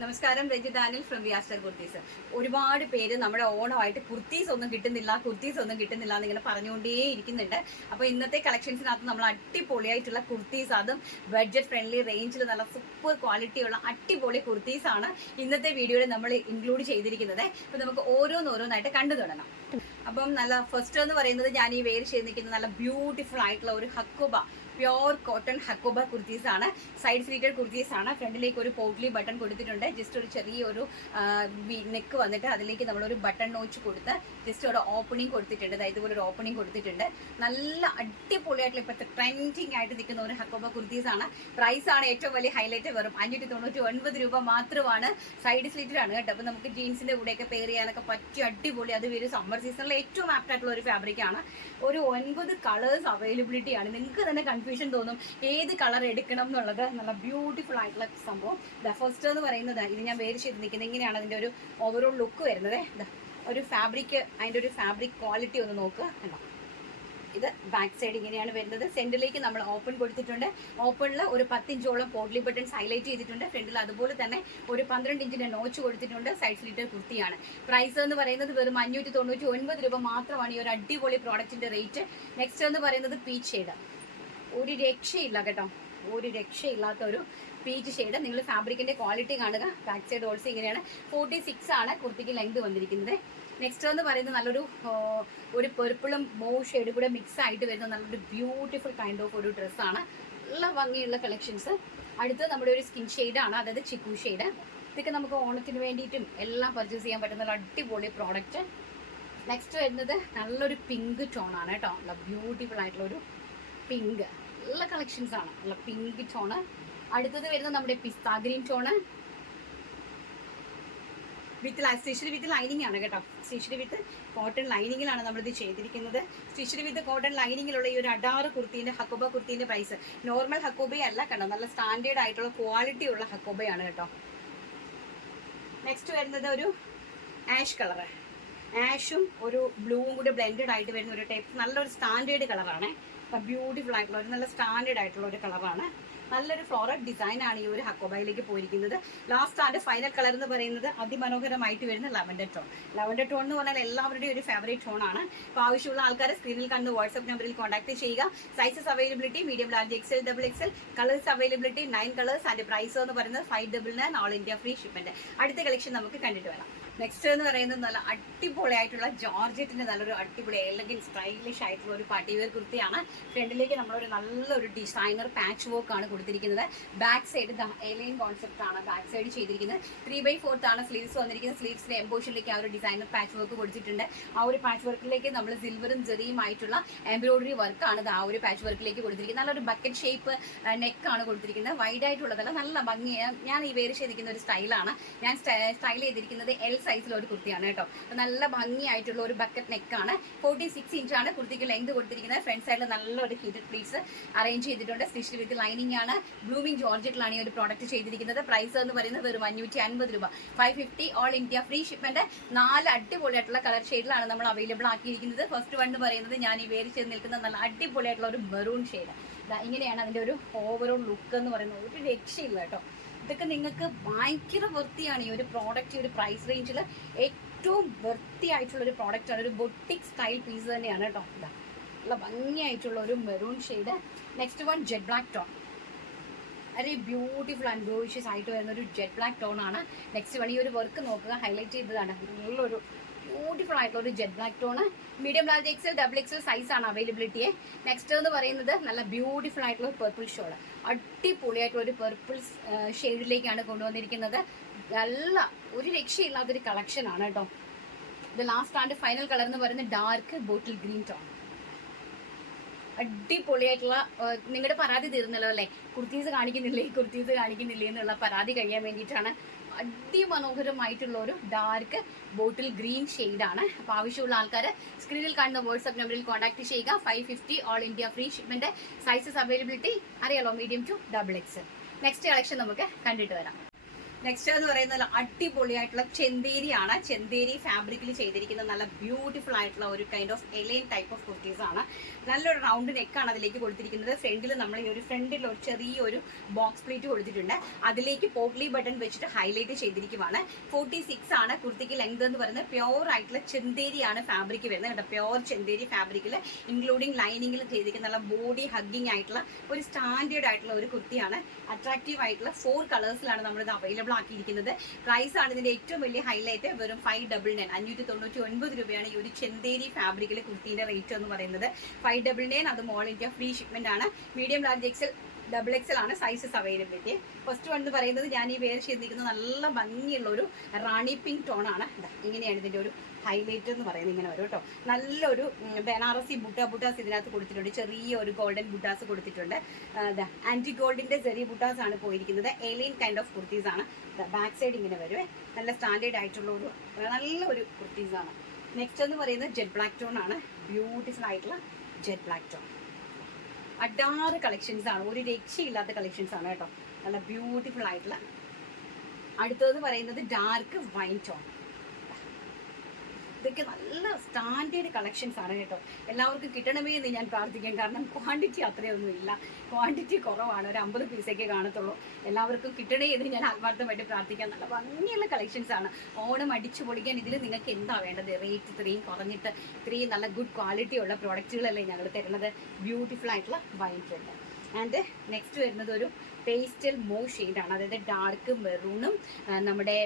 നമസ്കാരം രജിതാനിൽ ഫ്രം വിയാസ്റ്റർ കുർത്തീസ് ഒരുപാട് പേര് നമ്മുടെ ഓണമായിട്ട് കുർത്തീസ് ഒന്നും കിട്ടുന്നില്ല കുർത്തീസ് ഒന്നും കിട്ടുന്നില്ല എന്ന് എന്നിങ്ങനെ പറഞ്ഞുകൊണ്ടേ ഇരിക്കുന്നുണ്ട്. അപ്പോൾ ഇന്നത്തെ കളക്ഷൻസിനകത്ത് നമ്മൾ അടിപൊളിയായിട്ടുള്ള കുർത്തീസ് അതും ബഡ്ജറ്റ് ഫ്രണ്ട്ലി റേഞ്ചിൽ നല്ല സൂപ്പർ ക്വാളിറ്റിയുള്ള അടിപൊളി കുർത്തീസ് ആണ് ഇന്നത്തെ വീഡിയോയിൽ നമ്മൾ ഇൻക്ലൂഡ് ചെയ്തിരിക്കുന്നത്. അപ്പോൾ നമുക്ക് ഓരോന്നോരോന്നായിട്ട് കണ്ടു തുടങ്ങാം. അപ്പം നല്ല ഫസ്റ്റ് എന്ന് പറയുന്നത് ഞാൻ ഈ വെയർ ചെയ്ത് നിൽക്കുന്ന നല്ല ബ്യൂട്ടിഫുൾ ആയിട്ടുള്ള ഒരു ഹക്കുബ പ്യോർ കോട്ടൺ ഹക്കോബ കുർത്തീസ് ആണ്. സൈഡ് സ്ലീറ്റഡ് കുർത്തീസ് ആണ്. ഫ്രണ്ടിലേക്ക് ഒരു പോട്ട്ലി ബട്ടൺ കൊടുത്തിട്ടുണ്ട്. ജസ്റ്റ് ഒരു ചെറിയൊരു നെക്ക് വന്നിട്ട് അതിലേക്ക് നമ്മളൊരു ബട്ടൺ നോച്ച് കൊടുത്ത് ജസ്റ്റ് ഒരു ഓപ്പണിംഗ് കൊടുത്തിട്ടുണ്ട്. അതായത് ഇതുപോലെ ഒരു ഓപ്പണിംഗ് കൊടുത്തിട്ടുണ്ട്. നല്ല അടിപൊളിയായിട്ടുള്ള ഇപ്പോഴത്തെ ട്രെൻഡിങ് ആയിട്ട് നിൽക്കുന്ന ഒരു ഹക്കോബ കുർത്തീസ് ആണ്. പ്രൈസ് ആണ് ഏറ്റവും വലിയ ഹൈലൈറ്റ് വെറും അഞ്ഞൂറ്റി തൊണ്ണൂറ്റി ഒൻപത് രൂപ മാത്രമാണ്. സൈഡ് സ്ലീറ്റഡ് ആണ് കേട്ടോ. അപ്പോൾ നമുക്ക് ജീൻസിന്റെ കൂടെയൊക്കെ പെയർ ചെയ്യാനൊക്കെ പറ്റിയ അടിപൊളി അത് വരും സമ്മർ സീസണിൽ ഏറ്റവും ആപ്റ്റ് ആയിട്ടുള്ള ഒരു ഫാബ്രിക് ആണ്. ഒരു ഒൻപത് കളേഴ്സ് അവൈലബിലിറ്റി ആണ്. നിങ്ങൾക്ക് തന്നെ കൺഫ്യൂഷൻ തോന്നും ഏത് കളർ എടുക്കണം എന്നുള്ളത്. നല്ല ബ്യൂട്ടിഫുൾ ആയിട്ടുള്ള സംഭവം. ദ ഫസ്റ്റ് എന്ന് പറയുന്നത് ഇത് ഞാൻ വേര് ചെയ്ത് നിൽക്കുന്നത് ഇങ്ങനെയാണ് അതിന്റെ ഒരു ഓവറോൾ ലുക്ക് വരുന്നത്. ഒരു ഫാബ്രിക് അതിന്റെ ഒരു ഫാബ്രിക് ക്വാളിറ്റി ഒന്ന് നോക്കുക. കണ്ടോ? ഇത് ബാക്ക് സൈഡ് ഇങ്ങനെയാണ് വരുന്നത്. സെന്ററിലേക്ക് നമ്മൾ ഓപ്പൺ കൊടുത്തിട്ടുണ്ട്. ഓപ്പണിൽ ഒരു പത്തിഞ്ചോളം പോഡ്ലി ബട്ടൺസ് ഹൈലൈറ്റ് ചെയ്തിട്ടുണ്ട്. ഫ്രണ്ടിൽ അതുപോലെ തന്നെ ഒരു പന്ത്രണ്ട് ഇഞ്ചിന്റെ നോച്ച് കൊടുത്തിട്ടുണ്ട് സൈഡ് സ്ലിറ്റർ കുർത്തിയാണ്. പ്രൈസ് എന്ന് പറയുന്നത് വെറും അഞ്ഞൂറ്റി തൊണ്ണൂറ്റി ഒൻപത് രൂപ മാത്രമാണ് ഈ ഒരു അടിപൊളി പ്രോഡക്റ്റിന്റെ റേറ്റ് നെക്സ്റ്റ് എന്ന് പറയുന്നത് പീച്ച് ഷെയ്ഡ് ഒരു രക്ഷയില്ല കേട്ടോ. ഒരു രക്ഷയില്ലാത്ത ഒരു പീച്ച് ഷെയ്ഡ്. നിങ്ങൾ ഫാബ്രിക്കിന്റെ ക്വാളിറ്റി കാണുക. ബാക്ക് സൈഡ് ഓൾസോ ഇങ്ങനെയാണ്. ഫോർട്ടി സിക്സ് ആണ് കുർത്തിക്ക് ലെങ്ത് വന്നിരിക്കുന്നത്. നെക്സ്റ്റ് എന്ന് പറയുന്നത് നല്ലൊരു ഒരു പെർപ്പിളും മോ ഷെയ്ഡ് കൂടെ മിക്സ് ആയിട്ട് വരുന്ന നല്ലൊരു ബ്യൂട്ടിഫുൾ കൈൻഡ് ഓഫ് ഒരു ഡ്രസ്സാണ് നല്ല ഭംഗിയുള്ള കളക്ഷൻസ് അടുത്ത് നമ്മുടെ ഒരു സ്കിൻ ഷെയ്ഡാണ് അതായത് ചിക്കു ഷെയ്ഡ് ഇതൊക്കെ നമുക്ക് ഓണത്തിന് വേണ്ടിയിട്ടും എല്ലാം പർച്ചേസ് ചെയ്യാൻ പറ്റുന്ന ഒരു അടിപൊളി പ്രോഡക്റ്റ് നെക്സ്റ്റ് വരുന്നത് നല്ലൊരു പിങ്ക് ടോണാണ് കേട്ടോ. നല്ല ബ്യൂട്ടിഫുൾ ആയിട്ടുള്ള ഒരു പിങ്ക് നല്ല കളക്ഷൻസ് ആണ്. നല്ല പിങ്ക് ടോണ് അടുത്തത് വരുന്നത് നമ്മുടെ pista green tone with stitched with lining ആണ് കേട്ടോ. സ്റ്റിച്ച്ഡ് വിത്ത് കോട്ടൺ ലൈനിങ്ങിലാണ് നമ്മളിത് ചെയ്തിരിക്കുന്നത്. സ്റ്റിച്ച്ഡ് വിത്ത് കോട്ടൺ ലൈനിങ്ങിലുള്ള ഈ ഒരു അഡാറ് കുർത്തീന്റെ ഹക്കോബ കുർത്തീന്റെ പ്രൈസ് നോർമൽ ഹക്കോബയല്ല കേട്ടോ നല്ല സ്റ്റാൻഡേർഡ് ആയിട്ടുള്ള ക്വാളിറ്റി ഉള്ള ഹക്കോബയാണ് കേട്ടോ. നെക്സ്റ്റ് വരുന്നത് ഒരു ആഷ് കളറ് ആഷും ഒരു ബ്ലൂവും കൂടി ബ്ലെൻഡഡ് ആയിട്ട് വരുന്ന ഒരു ടൈപ്പ് നല്ലൊരു സ്റ്റാൻഡേർഡ് കളറാണ് ബ്യൂട്ടിഫുൾ ആയിട്ടുള്ള ഒരു നല്ല സ്റ്റാൻഡേർഡ് ആയിട്ടുള്ള ഒരു കളറാണ് നല്ലൊരു ഫ്ലോറൽ ഡിസൈൻ ആണ് ഈ ഒരു ഹക്കോബയിലേക്ക് പോയിരിക്കുന്നത്. ലാസ്റ്റ് ആൻഡ് ഫൈനൽ കളർ എന്ന് പറയുന്നത് അതിമനോഹരമായിട്ട് വരുന്ന ലെവൻഡർ ടോൺ ലെവൻഡർ ടോൺ എന്ന് പറഞ്ഞാൽ എല്ലാവരുടെയും ഒരു ഫേവറേറ്റ് ടോൺ ആണ്. അപ്പോൾ ആവശ്യമുള്ള ആൾക്കാരെ സ്ക്രീനിൽ കണ്ട് വാട്സ്ആപ്പ് നമ്പറിൽ കോൺടാക്ട് ചെയ്യുക. Sizes availability medium large XL double XL colours availability nine colours and price എന്ന് പറയുന്നത് five double nine all India free shipment അടുത്ത കളക്ഷൻ നമുക്ക് കണ്ടിട്ട് വരാം. നെക്സ്റ്റ് എന്ന് പറയുന്നത് നല്ല അടിപൊളിയായിട്ടുള്ള ജോർജറ്റിന്റെ നല്ലൊരു അടിപൊളി എലഗൻ സ്റ്റൈലിഷ് ആയിട്ടുള്ള ഒരു പട്ടിവേർ കുർത്തിയാണ്. ഫ്രണ്ടിലേക്ക് നമ്മളൊരു നല്ലൊരു ഡിസൈനർ പാച്ച് വർക്ക് ആണ് കൊടുത്തിരിക്കുന്നത്. Back side A line concept ആണ് ബാക്ക് സൈഡ് ചെയ്തിരിക്കുന്നത്. ത്രീ ബൈ ഫോർത്ത് ആണ് സ്ലീവ്സ് വന്നിരിക്കുന്നത്. സ്ലീവ്സിന്റെ എംബോഷനിലേക്ക് ആ ഒരു ഡിസൈനർ പാച്ച് വർക്ക് കൊടുത്തിട്ടുണ്ട്. ആ ഒരു പാച്ച് വർക്കിലേക്ക് നമ്മൾ സിൽവറും ആയിട്ടുള്ള എംബ്രോയിഡറി വർക്കാണ് ആ ഒരു പാച്ച് വർക്കിലേക്ക് കൊടുത്തിരിക്കുന്നത്. നല്ലൊരു ബക്കറ്റ് ഷേപ്പ് നെക്ക് ആണ് കൊടുത്തിരിക്കുന്നത്. വൈഡ് ആയിട്ടുള്ളതല്ല നല്ല ഭംഗിയാണ്. ഞാൻ ഈ വേര് ചെയ്തിരിക്കുന്ന ഒരു സ്റ്റൈലാണ് ഞാൻ സ്റ്റൈൽ ചെയ്തിരിക്കുന്നത് എൽ സൈസിലുള്ള ഒരു കുർത്തിയാണ് കേട്ടോ. നല്ല ഭംഗിയായിട്ടുള്ള ഒരു ബക്കറ്റ് നെക്കാണ് ഫോർട്ടി സിക്സ് ഇഞ്ചാണ് കുർത്തിക്ക് ലെങ്ത് കൊടുത്തിരിക്കുന്നത്. ഫ്രണ്ട് സൈഡിൽ നല്ലൊരു ഹീറ്റഡ് പ്ലീറ്റ്സ് അറേഞ്ച് ചെയ്തിട്ടുണ്ട്. സ്റ്റിച്ച് വിത്ത് ലൈനിങ് ആണ്. ബ്ലൂമിംഗ് ജോർജറ്റിലാണ് ഈ ഒരു പ്രോഡക്റ്റ് ചെയ്തിരിക്കുന്നത്. പ്രൈസ് എന്ന് പറയുന്നത് വെറും അഞ്ഞൂറ്റി അൻപത് രൂപ. Five fifty all India free shipment നാല് അടിപൊളിയായിട്ടുള്ള കളർ ഷെയ്ഡിലാണ് നമ്മൾ അവൈലബിൾ ആക്കിയിരിക്കുന്നത്. ഫസ്റ്റ് വൺ എന്ന് പറയുന്നത് ഞാൻ ഈ വേര് ചെയ്ത് നിൽക്കുന്ന നല്ല അടിപൊളിയായിട്ടുള്ള ഒരു മെറൂൺ ഷെയ്ഡ് ഇങ്ങനെയാണ് അതിന്റെ ഒരു ഓവറോൾ ലുക്ക് എന്ന് പറയുന്നത്. ഒരു രക്ഷയില്ല കേട്ടോ. ഇതൊക്കെ നിങ്ങൾക്ക് ഭയങ്കര വൃത്തിയാണ് ഈ ഒരു പ്രോഡക്റ്റ് ഈ ഒരു പ്രൈസ് റേഞ്ചിൽ ഏറ്റവും വൃത്തിയായിട്ടുള്ള ഒരു പ്രോഡക്റ്റ് ആണ്. ഒരു ബൊട്ടിക് സ്റ്റൈൽ പീസ് തന്നെയാണ് കേട്ടോ ഇതാ. നല്ല ഭംഗിയായിട്ടുള്ള ഒരു maroon shade next one jet black tone വളരെ ബ്യൂട്ടിഫുൾ ആൻഡ് ബ്യൂഷ്യസ് ആയിട്ട് വരുന്ന ഒരു ജെറ്റ് ബ്ലാക്ക് ടോൺ ആണ്. നെക്സ്റ്റ് വൺ ഈ ഒരു വർക്ക് നോക്കുക. ഹൈലൈറ്റ് ചെയ്തതാണ്. നല്ലൊരു ബ്യൂട്ടിഫുൾ ആയിട്ടുള്ള ഒരു jet black tone medium large XL double XL ആണ് അവൈലബിലിറ്റിയെ നെക്സ്റ്റ് എന്ന് പറയുന്നത് നല്ല ബ്യൂട്ടിഫുൾ ആയിട്ടുള്ള ഒരു പെർപ്പിൾ ഷോൾ അടിപൊളിയായിട്ടുള്ള ഒരു പെർപ്പിൾ ഷെയ്ഡിലേക്കാണ് കൊണ്ടുവന്നിരിക്കുന്നത്. നല്ല ഒരു രക്ഷയില്ലാത്തൊരു കളക്ഷൻ ആണ് കേട്ടോ ഇത് ലാസ്റ്റ് ആൻഡ് ഫൈനൽ കളർ എന്ന് പറയുന്നത് ഡാർക്ക് ബോട്ടിൽ ഗ്രീൻ ടോൺ അടിപൊളിയായിട്ടുള്ള നിങ്ങളുടെ പരാതി തീർന്നല്ലോ അല്ലേ? കുർത്തീസ് കാണിക്കുന്നില്ലേ? കുർത്തീസ് കാണിക്കുന്നില്ലേ എന്നുള്ള പരാതി കഴിയാൻ വേണ്ടിയിട്ടാണ് അതിമനോഹരമായിട്ടുള്ള ഒരു ഡാർക്ക് ബോട്ടിൽ ഗ്രീൻ ആണ്. അപ്പോൾ ആവശ്യമുള്ള ആൾക്കാർ സ്ക്രീനിൽ കാണുന്ന വാട്സ്ആപ്പ് നമ്പറിൽ കോൺടാക്ട് ചെയ്യുക. Five fifty all India free shipment sizes availability അറിയാലോ? Medium to double X next collection നമുക്ക് കണ്ടിട്ട് വരാം. നെക്സ്റ്റ് എന്ന് പറയുന്നത് അടിപൊളിയായിട്ടുള്ള ചെന്തേരിയാണ്. ചെന്തേരി ഫാബ്രിക്കിൽ ചെയ്തിരിക്കുന്ന നല്ല ബ്യൂട്ടിഫുൾ ആയിട്ടുള്ള ഒരു kind of A line type of kurtis ആണ്. നല്ലൊരു റൗണ്ട് നെക്കാണ് അതിലേക്ക് കൊടുത്തിരിക്കുന്നത്. ഫ്രണ്ടിൽ നമ്മൾ ഈ ഒരു ഫ്രണ്ടിൽ ഒരു ചെറിയൊരു ബോക്സ് പ്ലേറ്റ് കൊടുത്തിട്ടുണ്ട്. അതിലേക്ക് പോട്ട്ലി ബട്ടൺ വെച്ചിട്ട് ഹൈലൈറ്റ് ചെയ്തിരിക്കുവാണ്. ഫോർട്ടി സിക്സ് ആണ് കുർത്തിക്ക് ലെങ്ത് എന്ന് പറയുന്നത്. പ്യോർ ആയിട്ടുള്ള ചെന്തേരിയാണ് ഫാബ്രിക് വരുന്നത് കേട്ടോ. പ്യോർ ചെന്തേരി ഫാബ്രിക്കിൽ ഇൻക്ലൂഡിങ് ലൈനിങ്ങിൽ ചെയ്തിരിക്കുന്ന നല്ല ബോഡി ഹഗ്ഗിങ് ആയിട്ടുള്ള ഒരു സ്റ്റാൻഡേർഡ് ആയിട്ടുള്ള ഒരു കുർത്തിയാണ്. അട്രാക്റ്റീവ് ആയിട്ടുള്ള ഫോർ കളേഴ്സിലാണ് നമ്മളിത് അവൈലബിൾ ആക്കിയിരിക്കുന്നത് പ്രൈസ് ആണ് ഇതിന്റെ ഏറ്റവും വലിയ ഹൈലൈറ്റ് വെറും ഫൈവ് ഡബിൾ നയൻ അഞ്ഞൂറ്റി തൊണ്ണൂറ്റി ഒൻപത് രൂപയാണ് ഈ ഒരു ചെന്തേരി ഫാബ്രിക്കിലെ കുർത്തിന്റെ റേറ്റ് എന്ന് പറയുന്നത്. ഫൈവ് ഡബിൾ നയൻ അത് മോൾ ഇന്ത്യ ഫ്രീ ഷിപ്മെന്റ് ആണ്. Medium large XL double XL ആണ് സൈസസ് അവൈലബിലിറ്റി ഫസ്റ്റ് വൺ എന്ന് പറയുന്നത് ഞാൻ ഈ വേർ ചെയ്തിരിക്കുന്നത് നല്ല ഭംഗിയുള്ള ഒരു റാണി പിങ്ക് ടോൺ ആണ്. ഇങ്ങനെയാണ് ഇതിന്റെ ഒരു ഹൈലൈറ്റ് എന്ന് പറയുന്നത് ഇങ്ങനെ വരും കേട്ടോ. നല്ലൊരു ബനാറസി ബുട്ട ബുട്ടാസ് ഇതിനകത്ത് കൊടുത്തിട്ടുണ്ട്. ചെറിയ ഒരു ഗോൾഡൻ ബുട്ടാസ് കൊടുത്തിട്ടുണ്ട്. ആന്റി ഗോൾഡിന്റെ ചെറിയ ബുട്ടാസ് ആണ് പോയിരിക്കുന്നത്. ഏലിയൻ കൈൻഡ് ഓഫ് കുർത്തീസ് ആണ്. ബാക്ക് സൈഡ് ഇങ്ങനെ വരുവേ. നല്ല സ്റ്റാൻഡേർഡ് ആയിട്ടുള്ള ഒരു നല്ല ഒരു കുർത്തീസ് ആണ്. നെക്സ്റ്റ് എന്ന് പറയുന്നത് ജെറ്റ് ബ്ലാക്ക് ടോൺ ആണ്. ബ്യൂട്ടിഫുൾ ആയിട്ടുള്ള ജെറ്റ് ബ്ലാക്ക് ടോൺ അഡാറ് കളക്ഷൻസ് ആണ്. ഒരു രക്ഷയില്ലാത്ത കളക്ഷൻസ് ആണ് കേട്ടോ. നല്ല ബ്യൂട്ടിഫുൾ ആയിട്ടുള്ള. അടുത്തത് പറയുന്നത് ഡാർക്ക് വൈൻ ടോൺ ഇതൊക്കെ നല്ല സ്റ്റാൻഡേർഡ് കളക്ഷൻസ് ആണ് കേട്ടോ. എല്ലാവർക്കും കിട്ടണമേ എന്ന് ഞാൻ പ്രാർത്ഥിക്കാം കാരണം ക്വാണ്ടിറ്റി അത്രയൊന്നും ഇല്ല. ക്വാണ്ടിറ്റി കുറവാണ്. ഒരു അമ്പത് പീസൊക്കെ കാണത്തുള്ളൂ. എല്ലാവർക്കും കിട്ടണേ എന്ന് ഞാൻ ആത്മാർത്ഥമായിട്ട് പ്രാർത്ഥിക്കാം. നല്ല ഭംഗിയുള്ള കളക്ഷൻസ് ആണ്. ഓണം അടിച്ചു പൊളിക്കാൻ ഇതിൽ നിങ്ങൾക്ക് എന്താ വേണ്ടത്? റേറ്റ് ഇത്രയും കുറഞ്ഞിട്ട് ഇത്രയും നല്ല ഗുഡ് ക്വാളിറ്റി ഉള്ള പ്രോഡക്റ്റുകളല്ലേ ഞങ്ങൾ തരുന്നത്. ബ്യൂട്ടിഫുൾ ആയിട്ടുള്ള വൈന്റുണ്ട് ആൻഡ് നെക്സ്റ്റ് വരുന്നത് ഒരു പേസ്റ്റൽ മോ ഷെയ്ഡാണ്. അതായത് ഡാർക്ക് മെറൂണും നമ്മുടെ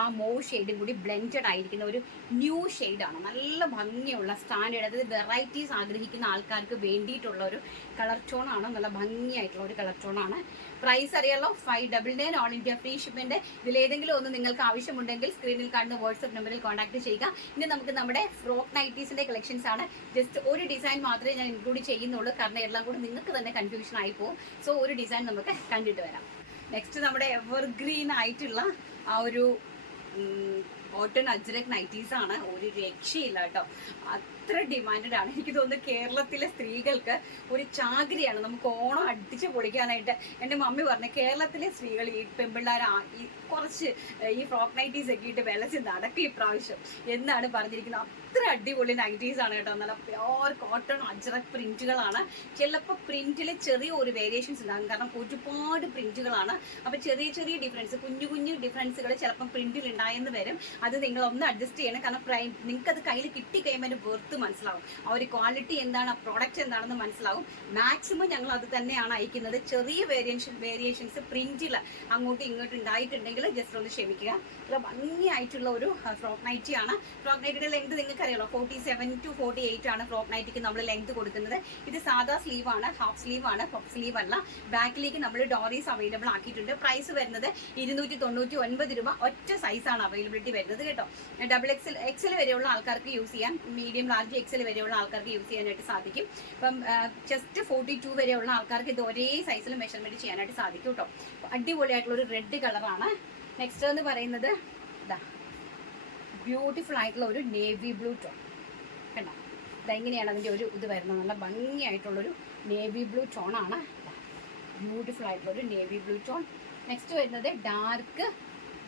ആ മോ ഷെയ്ഡും കൂടി ബ്ലെൻഡഡ് ആയിരിക്കുന്ന ഒരു ന്യൂ ഷെയ്ഡാണ്. നല്ല ഭംഗിയുള്ള സ്റ്റാൻഡേർഡ് അതായത് വെറൈറ്റീസ് ആഗ്രഹിക്കുന്ന ആൾക്കാർക്ക് വേണ്ടിയിട്ടുള്ള ഒരു കളർ ടോണാണ്. നല്ല ഭംഗിയായിട്ടുള്ള ഒരു കളർ ടോണാണ്. പ്രൈസ് അറിയാലോ five double nine all India free shipment ഇതിലേതെങ്കിലും ഒന്ന് നിങ്ങൾക്ക് ആവശ്യമുണ്ടെങ്കിൽ സ്ക്രീനിൽ കാണുന്ന വാട്സ്ആപ്പ് നമ്പറിൽ കോൺടാക്ട് ചെയ്യുക. ഇനി നമുക്ക് നമ്മുടെ ഫ്രോക്ക് നൈറ്റീസിന്റെ കളക്ഷൻസ് ആണ്. ജസ്റ്റ് ഒരു ഡിസൈൻ മാത്രമേ ഞാൻ ഇൻക്ലൂഡ് ചെയ്യുന്നുള്ളൂ. കാരണം എല്ലാം കൂടി നിങ്ങൾക്ക് തന്നെ കൺഫ്യൂഷൻ ആയി പോകും. സോ ഒരു ഡിസൈൻ നമുക്ക് കണ്ടിട്ട് വരാം. നെക്സ്റ്റ് നമ്മുടെ എവർഗ്രീൻ ആയിട്ടുള്ള ആ ഒരു കോട്ടൺ അജ്രക് നൈറ്റീസ് ആണ്. ഒരു രക്ഷയില്ല കേട്ടോ. അത്ര ഡിമാൻഡഡ് ആണ്. എനിക്ക് തോന്നുന്നു കേരളത്തിലെ സ്ത്രീകൾക്ക് ഒരു ചാകരിയാണ്. നമുക്ക് ഓണം അടിച്ച് പൊളിക്കാനായിട്ട് എന്റെ മമ്മി പറഞ്ഞു കേരളത്തിലെ സ്ത്രീകൾ ഈ പെമ്പിള്ളാർ ഈ കുറച്ച് ഈ ഫ്രോക്ക് നൈറ്റീസ് ഒക്കെ ഇട്ട് വിളച്ച് നടക്കും ഇപ്രാവശ്യം. എന്നാണ് പറഞ്ഞിരിക്കുന്നത്. അത്ര അടിപൊളി നൈറ്റീസ് ആണ് കേട്ടോ. നല്ല പ്യോർ കോട്ടൺ അജ്രക് പ്രിന്റുകളാണ് ചിലപ്പോൾ പ്രിന്റിൽ ചെറിയ ഒരു വേരിയേഷൻസ് ഉണ്ടാകും. കാരണം ഒരുപാട് പ്രിന്റുകളാണ് അപ്പോൾ ചെറിയ ചെറിയ ഡിഫറൻസ് കുഞ്ഞു കുഞ്ഞു ഡിഫറൻസുകൾ ചിലപ്പം പ്രിന്റിൽ ഉണ്ടായെന്ന് വരും. അത് നിങ്ങൾ ഒന്ന് അഡ്ജസ്റ്റ് ചെയ്യണം. കാരണം പ്രൈ അത് കയ്യിൽ കിട്ടിക്കഴിയുമ്പോൾ വെറുത്ത് മനസ്സിലാവും. ആ ഒരു ക്വാളിറ്റി എന്താണ് പ്രോഡക്റ്റ് എന്താണെന്ന് മനസ്സിലാവും. മാക്സിമം ഞങ്ങൾ അത് തന്നെയാണ് അയക്കുന്നത്. ചെറിയ വേരിയേഷൻ വേരിയേഷൻസ് പ്രിന്റിൽ അങ്ങോട്ടും ഇങ്ങോട്ടും ഉണ്ടായിട്ടുണ്ടെങ്കിൽ ജസ്റ്റ് ഒന്ന് ക്ഷമിക്കുക. ഇത്ര ഭംഗിയായിട്ടുള്ള ഒരു ഫ്രോക്ക് നൈറ്റി ആണ്. ഫ്രോക്ക് നൈറ്റിയുടെ ലെങ്ത് നിങ്ങൾക്ക് അറിയാലോ forty seven to forty eight ആണ് ഫ്രോക്ക് നൈറ്റിക്ക് നമ്മൾ ലെങ്ത് കൊടുക്കുന്നത്. ഇത് സാധാ സ്ലീവ് ആണ് ഹാഫ് സ്ലീവ് ആണ് പഫ് സ്ലീവ് അല്ല. ബാക്കിലേക്ക് നമ്മൾ ഡോറീസ് അവൈലബിൾ ആക്കിയിട്ടുണ്ട്. പ്രൈസ് വരുന്നത് ഇരുന്നൂറ്റി തൊണ്ണൂറ്റി ഒൻപത് രൂപ. ഒറ്റ സൈസാണ് അവൈലബിലിറ്റി വരുന്നത് കേട്ടോ. ഡബിൾ എക്സൽ എക്സൽ വരെയുള്ള ആൾക്കാർക്ക് യൂസ് ചെയ്യാം. മീഡിയം ലാർജ് എക്സൽ വരെയുള്ള ആൾക്കാർക്ക് യൂസ് ചെയ്യാനായിട്ട് സാധിക്കും. ഇപ്പം ജസ്റ്റ് ഫോർട്ടി ടു വരെയുള്ള ആൾക്കാർക്ക് ഇത് ഒരേ സൈസിൽ മെഷർമെന്റ് ചെയ്യാനായിട്ട് സാധിക്കും കേട്ടോ അടിപൊളിയായിട്ടുള്ള ഒരു റെഡ് കളറാണ് നെക്സ്റ്റ് എന്ന് പറയുന്നത് ഇതാ ബ്യൂട്ടിഫുൾ ആയിട്ടുള്ള ഒരു നേവി ബ്ലൂ ടോൺ കണ്ടോ? ഇതെങ്ങനെയാണ് അതിന്റെ ഒരു ഇത് വരുന്നത്. നല്ല ഭംഗിയായിട്ടുള്ളൊരു നേവി ബ്ലൂ ടോണാണ് ബ്യൂട്ടിഫുൾ ആയിട്ടുള്ള ഒരു നേവി ബ്ലൂ ടോൺ നെക്സ്റ്റ് വരുന്നത് ഡാർക്ക്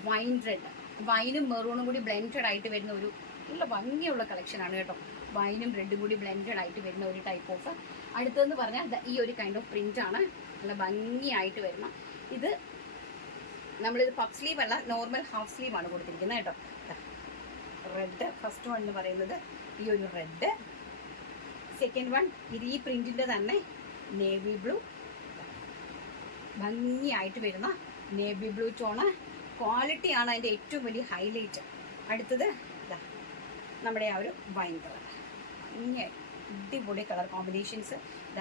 വൈൻ റെഡ് വൈനും മെറൂണും കൂടി ബ്ലെൻഡഡ് ആയിട്ട് വരുന്ന ഒരു നല്ല ഭംഗിയുള്ള കളക്ഷനാണ് കേട്ടോ. വൈനും റെഡും കൂടി ബ്ലെൻഡഡ് ആയിട്ട് വരുന്ന ഒരു ടൈപ്പ് ഓഫ് അടുത്തതെന്ന് പറഞ്ഞാൽ ഈ ഒരു കൈൻഡ് ഓഫ് പ്രിന്റ് ആണ്. നല്ല ഭംഗിയായിട്ട് വരുന്ന. ഇത് നമ്മളിത് പഫ് സ്ലീവ് അല്ല നോർമൽ ഹാഫ് സ്ലീവ് ആണ് കൊടുത്തിരിക്കുന്നത് കേട്ടോ. റെഡ് ഫസ്റ്റ് വൺ എന്ന് പറയുന്നത് ഈ ഒരു റെഡ് സെക്കൻഡ് വൺ ഇത് ഈ പ്രിന്റിന്റെ തന്നെ നേവി ബ്ലൂ ഭംഗിയായിട്ട് വരുന്ന നേവി ബ്ലൂ ടോണ് ക്വാളിറ്റിയാണ് അതിന്റെ ഏറ്റവും വലിയ ഹൈലൈറ്റ് അടുത്തത് നമ്മുടെ ആ ഒരു വൈൻ കളർ ഭംഗിയായി അടിപൊളി കളർ കോമ്പിനേഷൻസ്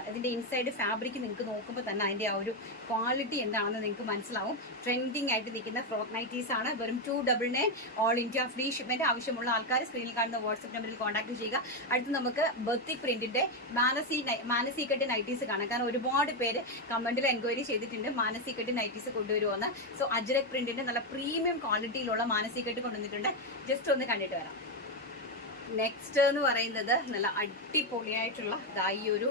ഇതിന്റെ ഇൻസൈഡ് ഫാബ്രിക് നിങ്ങൾക്ക് നോക്കുമ്പോൾ തന്നെ അതിന്റെ ആ ഒരു ക്വാളിറ്റി എന്താണെന്ന് നിങ്ങൾക്ക് മനസ്സിലാവും. ട്രെൻഡിങ് ആയിട്ട് നിൽക്കുന്ന ഫ്രോക്ക് നൈറ്റീസ് ആണ്. വെറും two double nine all India free shipment ആവശ്യമുള്ള ആൾക്കാർ സ്ക്രീനിൽ കാണുന്ന വാട്സപ്പ് നമ്പറിൽ കോൺടാക്ട് ചെയ്യുക. അടുത്ത് നമുക്ക് ബർത്തിക് പ്രിന്റിന്റെ മാനസി മാനസി കെട്ട് നൈറ്റീസ് കാണാം. കാരണം ഒരുപാട് പേര് കമന്റിൽ എൻക്വയറി ചെയ്തിട്ടുണ്ട് മാനസി കെട്ട് നൈറ്റീസ് കൊണ്ടുവരുമെന്ന് സോ അജ്രക് പ്രിന്റിന്റെ നല്ല പ്രീമിയം ക്വാളിറ്റിയിലുള്ള മാനസി കെട്ട് കൊണ്ടുവന്നിട്ടുണ്ട്. ജസ്റ്റ് ഒന്ന് കണ്ടിട്ട് വരാം. നെക്സ്റ്റ് എന്ന് പറയുന്നത് നല്ല അടിപൊളിയായിട്ടുള്ള ഈ ഒരു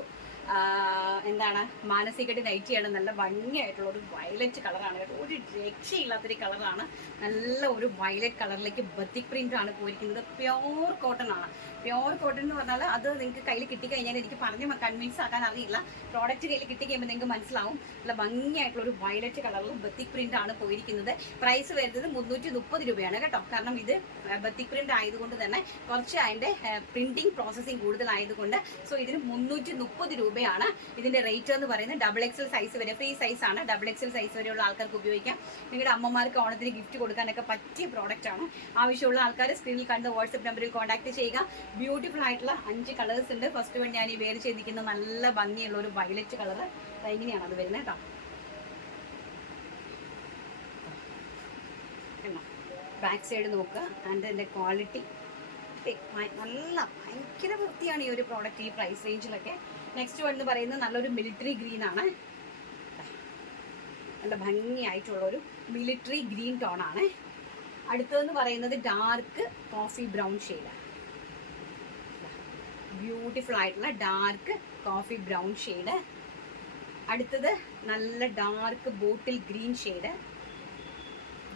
എന്താണ് മാനസികടി നൈറ്റിയാണ്. നല്ല ഭംഗിയായിട്ടുള്ള ഒരു വയലറ്റ് കളറാണ് കേട്ടോ ഒരു രക്ഷയില്ലാത്തൊരു കളറാണ് നല്ല ഒരു വയലറ്റ് കളറിലേക്ക് ബത്തിക് പ്രിന്റ് ആണ് പോയിരിക്കുന്നത്. പ്യോർ കോട്ടൺ ആണ്. പ്യോർ കോട്ടൺ എന്ന് പറഞ്ഞാൽ അത് നിങ്ങൾക്ക് കയ്യിൽ കിട്ടിക്കഴിഞ്ഞാൽ എനിക്ക് പറഞ്ഞ് കൺവിൻസ് ആക്കാൻ അറിയില്ല. പ്രോഡക്റ്റ് കയ്യിൽ കിട്ടിക്കഴിയുമ്പോൾ നിങ്ങൾക്ക് മനസ്സിലാവും. നല്ല ഭംഗിയായിട്ടുള്ള ഒരു വയലറ്റ് കളറിൽ ബത്തിക് പ്രിന്റ് ആണ് പോയിരിക്കുന്നത്. പ്രൈസ് വരുന്നത് മുന്നൂറ്റി മുപ്പത് രൂപയാണ് കേട്ടോ. കാരണം ഇത് ബത്തിക് പ്രിന്റ് ആയതുകൊണ്ട് തന്നെ കുറച്ച് അതിന്റെ പ്രിന്റിംഗ് പ്രോസസ്സിംഗ് കൂടുതലായതുകൊണ്ട് സോ ഇതിന് മുന്നൂറ്റി മുപ്പത് രൂപയാണ് ഇതിന്റെ റേറ്റ് എന്ന് പറയുന്നത്. ഡബിൾ എക്സൽ സൈസ് വരെ ഫ്രീ സൈസ് ആണ്. ഡബിൾ എക്സൽ സൈസ് വരെയുള്ള ആൾക്കാർക്ക് ഉപയോഗിക്കാം. നിങ്ങളുടെ അമ്മമാർക്ക് ഓണത്തിന് ഗിഫ്റ്റ് കൊടുക്കാനൊക്കെ പറ്റിയ പ്രോഡക്റ്റ് ആണ്. ആവശ്യമുള്ള ആൾക്കാർ സ്ക്രീനിൽ കണ്ട് വാട്സ്ആപ്പ് നമ്പറിൽ കോൺടാക്ട് ചെയ്യുക. ബ്യൂട്ടിഫുൾ ആയിട്ടുള്ള അഞ്ച് കളേഴ്സ് ഉണ്ട്. ഫസ്റ്റ് വൺ ഞാൻ ഈ വേർ ചെയ്തിരിക്കുന്ന നല്ല ഭംഗിയുള്ള ഒരു വയലറ്റ് കളർ ഇങ്ങനെയാണ് അത് വരുന്നത് കേട്ടോ. ബാക്ക് സൈഡ് നോക്കുക. ആൻഡ് അതിന്റെ ക്വാളിറ്റി നല്ല ഭയങ്കര വൃത്തിയാണ് ഈ ഒരു പ്രോഡക്റ്റ് ഈ പ്രൈസ് റേഞ്ചിലൊക്കെ നെക്സ്റ്റ് വൺ എന്ന് പറയുന്നത് നല്ലൊരു മിലിറ്ററി ഗ്രീൻ ആണ്. നല്ല ഭംഗിയായിട്ടുള്ള ഒരു മിലിറ്ററി ഗ്രീൻ ടോൺ ആണ്. അടുത്തതെന്ന് പറയുന്നത് dark coffee brown shade beautiful ആയിട്ടുള്ള ഡാർക്ക് കോഫി ബ്രൗൺ ഷെയ്ഡ് അടുത്തത് നല്ല dark bottle green shade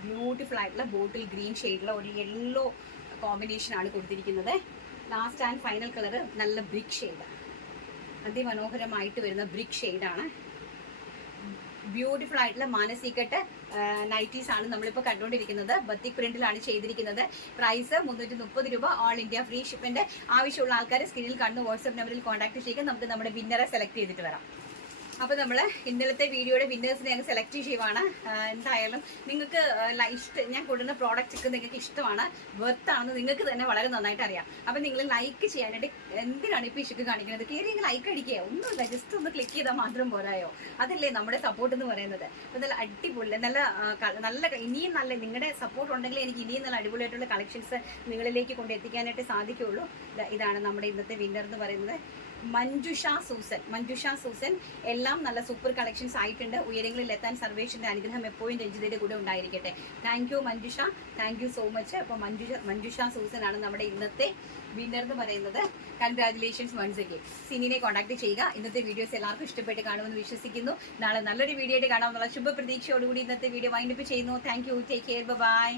beautiful ആയിട്ടുള്ള ബോട്ടിൽ ഗ്രീൻ ഷെയ്ഡിലുള്ള ഒരു യെല്ലോ കോമ്പിനേഷൻ ആണ് കൊടുത്തിരിക്കുന്നത്. ലാസ്റ്റ് ആൻഡ് ഫൈനൽ കളർ നല്ല ബ്രിക് ഷെയ്ഡ് അതിമനോഹരമായിട്ട് വരുന്ന ബ്രിക് ഷെയ്ഡാണ് ബ്യൂട്ടിഫുൾ ആയിട്ടുള്ള മാനസികട്ട് നൈറ്റീസ് ആണ് നമ്മളിപ്പോൾ കണ്ടുകൊണ്ടിരിക്കുന്നത്. ബത്തിക് പ്രിന്റിലാണ് ചെയ്തിരിക്കുന്നത്. പ്രൈസ് മുന്നൂറ്റി മുപ്പത് രൂപ ഓൾ ഇന്ത്യ ഫ്രീ ഷിപ്പിന്റെ ആവശ്യമുള്ള ആൾക്കാർ സ്ക്രീനിൽ കണ്ട് വാട്സ്ആപ്പ് നമ്പറിൽ കോൺടാക്ട് ചെയ്യുക. നമുക്ക് നമ്മുടെ വിന്നറെ സെലക്ട് ചെയ്തിട്ട് വരാം. അപ്പോൾ നമ്മൾ ഇന്നലത്തെ വീഡിയോയുടെ വിന്നേഴ്സിനെ ഞങ്ങൾ സെലക്ട് ചെയ്യുവാണ്. എന്തായാലും നിങ്ങൾക്ക് ഇഷ്ടം ഞാൻ കൊടുക്കുന്ന പ്രോഡക്റ്റ് ഒക്കെ നിങ്ങൾക്ക് ഇഷ്ടമാണ് വെർത്ത് ആണെന്ന് നിങ്ങൾക്ക് തന്നെ വളരെ നന്നായിട്ട് അറിയാം. അപ്പോൾ നിങ്ങൾ ലൈക്ക് ചെയ്യാനായിട്ട് എന്തിനാണ് ഇപ്പോൾ ഇഷ്ടം കാണിക്കുന്നത്? കയറി നിങ്ങൾ ലൈക്ക് അടിക്കുക. ഒന്നുമില്ല ജസ്റ്റ് ഒന്ന് ക്ലിക്ക് ചെയ്താൽ മാത്രം പോരായോ? അതല്ലേ നമ്മുടെ സപ്പോർട്ട് എന്ന് പറയുന്നത്. അപ്പോൾ നല്ല അടിപൊളി നല്ല നല്ല ഇനിയും നല്ല നിങ്ങളുടെ സപ്പോർട്ട് ഉണ്ടെങ്കിൽ എനിക്ക് ഇനിയും നല്ല അടിപൊളിയായിട്ടുള്ള കളക്ഷൻസ് നിങ്ങളിലേക്ക് കൊണ്ടെത്തിക്കാനായിട്ട് സാധിക്കുകയുള്ളൂ. ഇതാണ് നമ്മുടെ ഇന്നത്തെ വിന്നർ എന്ന് പറയുന്നത്. മഞ്ജുഷ സൂസൻ. മഞ്ജുഷ സൂസൻ എല്ലാം നല്ല സൂപ്പർ കളക്ഷൻസ് ആയിട്ടുണ്ട്. ഉയരങ്ങളിൽ എത്താൻ സർവേഷന്റെ അനുഗ്രഹം എപ്പോഴും രഞ്ജിതയുടെ കൂടെ ഉണ്ടായിരിക്കട്ടെ. Thank you Manjusha. Thank you so much അപ്പോൾ മഞ്ജുഷ മഞ്ജുഷ സൂസൻ ആണ് നമ്മുടെ ഇന്നത്തെ വിന്നർ എന്ന് പറയുന്നത്. കൺഗ്രാറ്റുലേഷൻസ് വൺസ് അഗെയിൻ സിനിനെ കോൺടാക്ട് ചെയ്യുക. ഇന്നത്തെ വീഡിയോസ് എല്ലാവർക്കും ഇഷ്ടപ്പെട്ട് കാണുമെന്ന് വിശ്വസിക്കുന്നു. നാളെ നല്ലൊരു വീഡിയോ ആയിട്ട് കാണാമെന്നുള്ള ശുഭ പ്രതീക്ഷയോടുകൂടി ഇന്നത്തെ വീഡിയോ വൈൻഡപ്പ് ചെയ്യുന്നു. Thank you take care bye